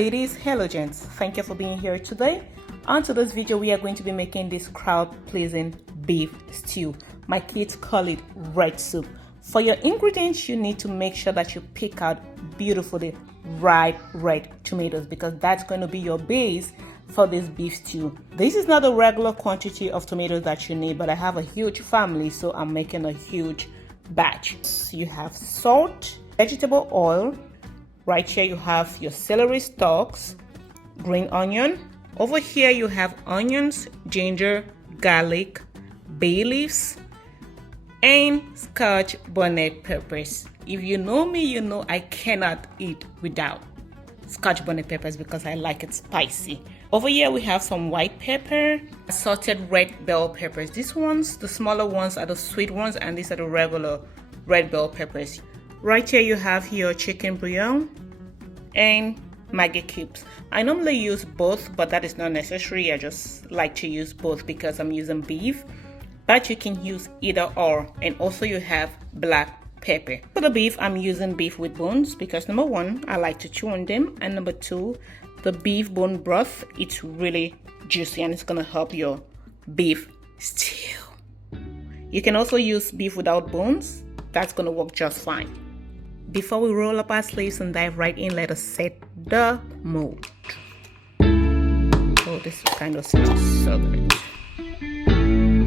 ladies, hello gents, thank you for being here today. On today's video we are going to be making this crowd pleasing beef stew. My kids call it red soup. For your ingredients, you need to make sure that you pick out beautifully ripe red tomatoes because that's going to be your base for this beef stew. This is not a regular quantity of tomatoes that you need, but I have a huge family, so I'm making a huge batch. You have salt, vegetable oil. Right here you have your celery stalks, green onion. Over here you have onions, ginger, garlic, bay leaves, and Scotch bonnet peppers. If you know me, you know I cannot eat without Scotch bonnet peppers because I like it spicy. Over here we have some white pepper, assorted red bell peppers. These ones, the smaller ones, are the sweet ones, and these are the regular red bell peppers. Right here you have your chicken bouillon and Maggi cubes. I normally use both, but that is not necessary. I just like to use both because I'm using beef, but you can use either or. And also you have black pepper. For the beef, I'm using beef with bones because number one, I like to chew on them, and number two, the beef bone broth, it's really juicy and it's gonna help your beef stew. You can also use beef without bones. That's gonna work just fine. Before we roll up our sleeves and dive right in, let us set the mood. Oh, this kind of smells so good.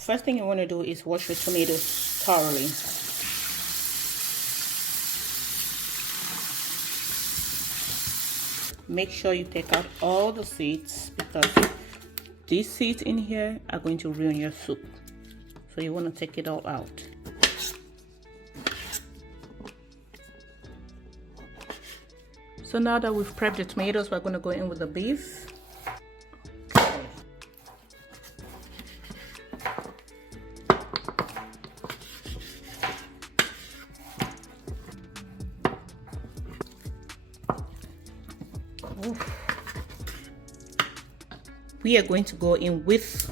First thing you want to do is wash your tomatoes thoroughly. Make sure you take out all the seeds because these seeds in here are going to ruin your soup. So you want to take it all out. So now that we've prepped the tomatoes, we're going to go in with the beef. We are going to go in with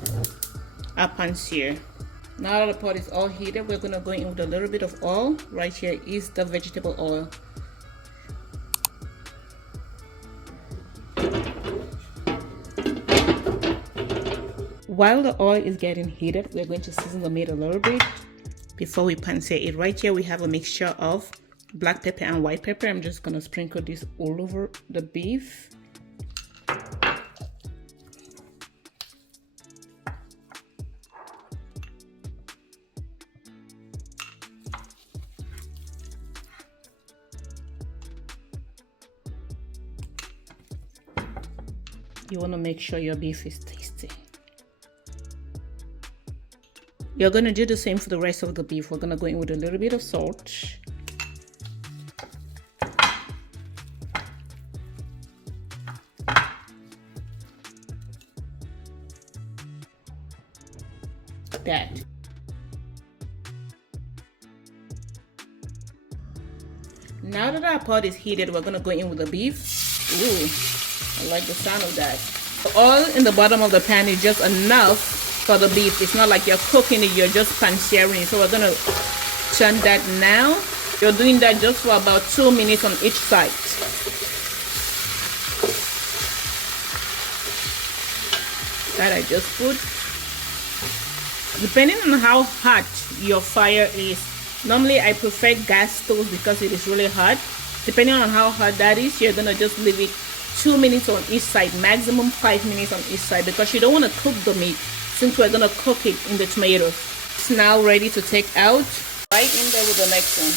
our pancier. Now that the pot is all heated, we're going to go in with a little bit of oil. Right here is the vegetable oil. While the oil is getting heated, we're going to season the meat a little bit before we pancier it. Right here we have a mixture of black pepper and white pepper. I'm just going to sprinkle this all over the beef. You want to make sure your beef is tasty. You're going to do the same for the rest of the beef. We're going to go in with a little bit of salt. That. Now that our pot is heated, we're going to go in with the beef. Ooh, I like the sound of that. The oil in the bottom of the pan is just enough for the beef. It's not like you're cooking it, you're just panciering it. So we're gonna turn that now. You're doing that just for about 2 minutes on each side. That I just put. Depending on how hot your fire is, normally I prefer gas stoves because it is really hot. Depending on how hot that is, you're gonna just leave it 2 minutes on each side, maximum 5 minutes on each side, because you don't want to cook the meat since we're gonna cook it in the tomatoes. It's now ready to take out. Right in there with the next one.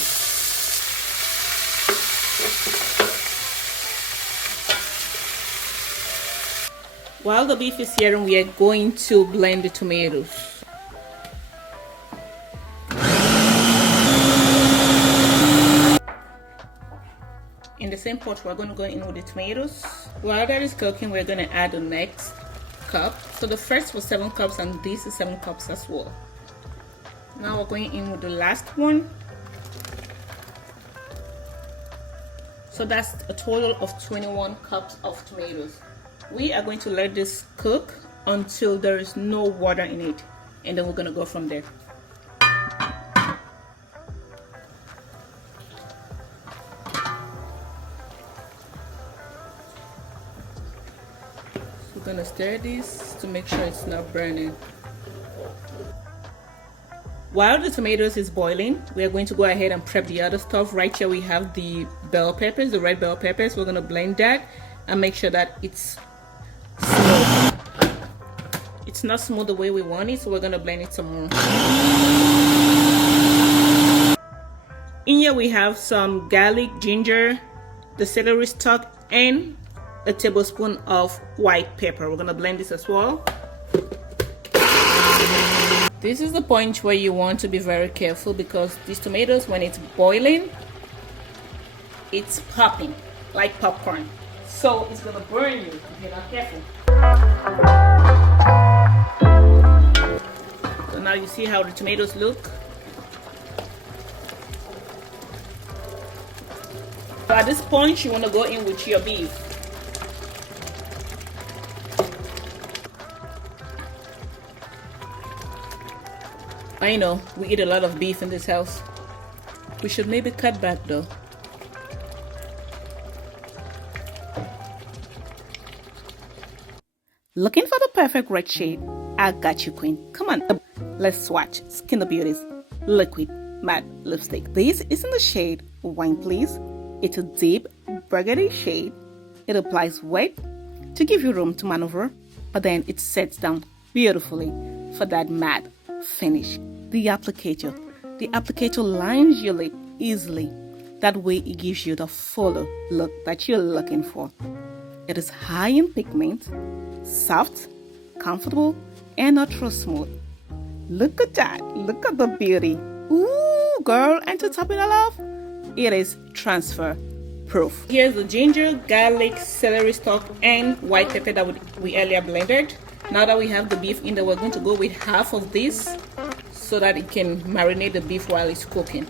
While the beef is searing, we are going to blend the tomatoes. In the same pot, we're going to go in with the tomatoes. While that is cooking, we're going to add the next cup. So the first was 7 cups and this is 7 cups as well. Now we're going in with the last one. So that's a total of 21 cups of tomatoes. We are going to let this cook until there is no water in it, and then we're going to go from there. We're gonna stir this to make sure it's not burning. While the tomatoes is boiling, we are going to go ahead and prep the other stuff. Right here we have the bell peppers, the red bell peppers. We're gonna blend that and make sure that it's smooth. It's not smooth the way we want it, so we're gonna blend it some more. In here we have some garlic, ginger, the celery stalk, and a tablespoon of white pepper. We're gonna blend this as well. This is the point where you want to be very careful, because these tomatoes, when it's boiling, it's popping like popcorn. So it's gonna burn you if you're not careful. So now you see how the tomatoes look. So at this point, you wanna go in with your beef. I know, we eat a lot of beef in this house. We should maybe cut back though. Looking for the perfect red shade? I got you, queen. Come on, let's swatch Skin the Beauty's Liquid Matte Lipstick. This is in the shade Wine Please. It's a deep burgundy shade. It applies wet to give you room to maneuver, but then it sets down beautifully for that matte finish. The applicator lines your lip easily. That way it gives you the fuller look that you're looking for. It is high in pigment, soft, comfortable, and ultra smooth. Look at that. Look at the beauty. Ooh, girl, and to top it all off, it is transfer proof. Here's the ginger, garlic, celery stalk, and white pepper that we earlier blended. Now that we have the beef in there, we're going to go with half of this so that it can marinate the beef while it's cooking.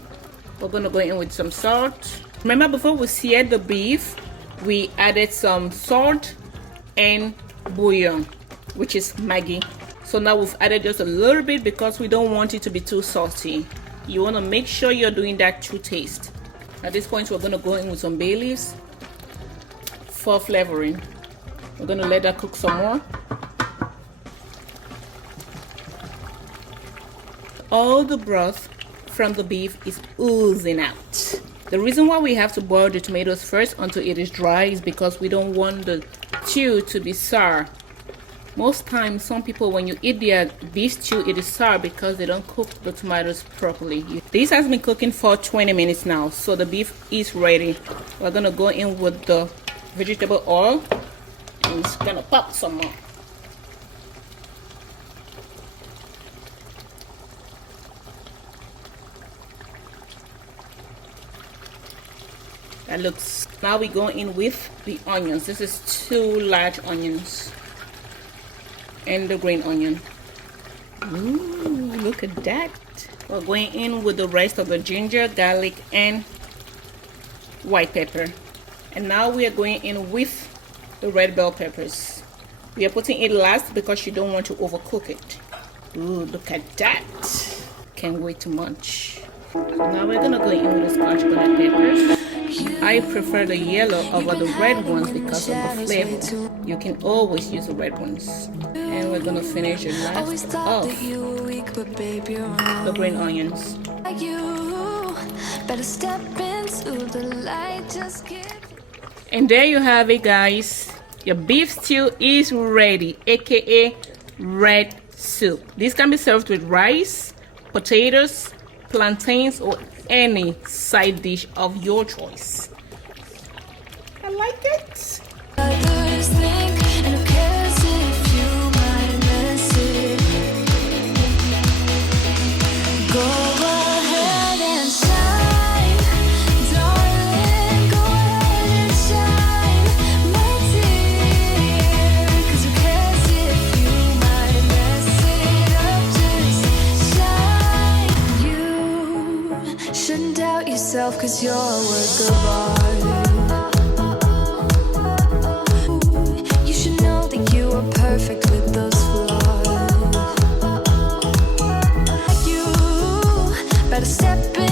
We're going to go in with some salt. Remember, before we seared the beef, we added some salt and bouillon, which is Maggi. So now we've added just a little bit because we don't want it to be too salty. You want to make sure you're doing that to taste. At this point, we're going to go in with some bay leaves for flavoring. We're going to let that cook some more. All the broth from the beef is oozing out. The reason why we have to boil the tomatoes first until it is dry is because we don't want the stew to be sour. Most times, some people, when you eat their beef stew, it is sour because they don't cook the tomatoes properly. This has been cooking for 20 minutes now, so the beef is ready. We're gonna go in with the vegetable oil and it's gonna pop some more. That looks. Now we go in with the onions. This is 2 large onions and the green onion. Ooh, look at that. We're going in with the rest of the ginger, garlic, and white pepper. And now we are going in with the red bell peppers. We are putting it last because you don't want to overcook it. Ooh, look at that. Can't wait to munch. So now we're gonna go in with the Scotch bonnet peppers. I prefer the yellow over the red ones because of the flavor. You can always use the red ones. And we're gonna finish it last off the green onions. And there you have it, guys. Your beef stew is ready, aka red soup. This can be served with rice, potatoes, plantains, or any side dish of your choice. I like it. Cause you're a work of art. You should know that you are perfect with those flaws. You better step in.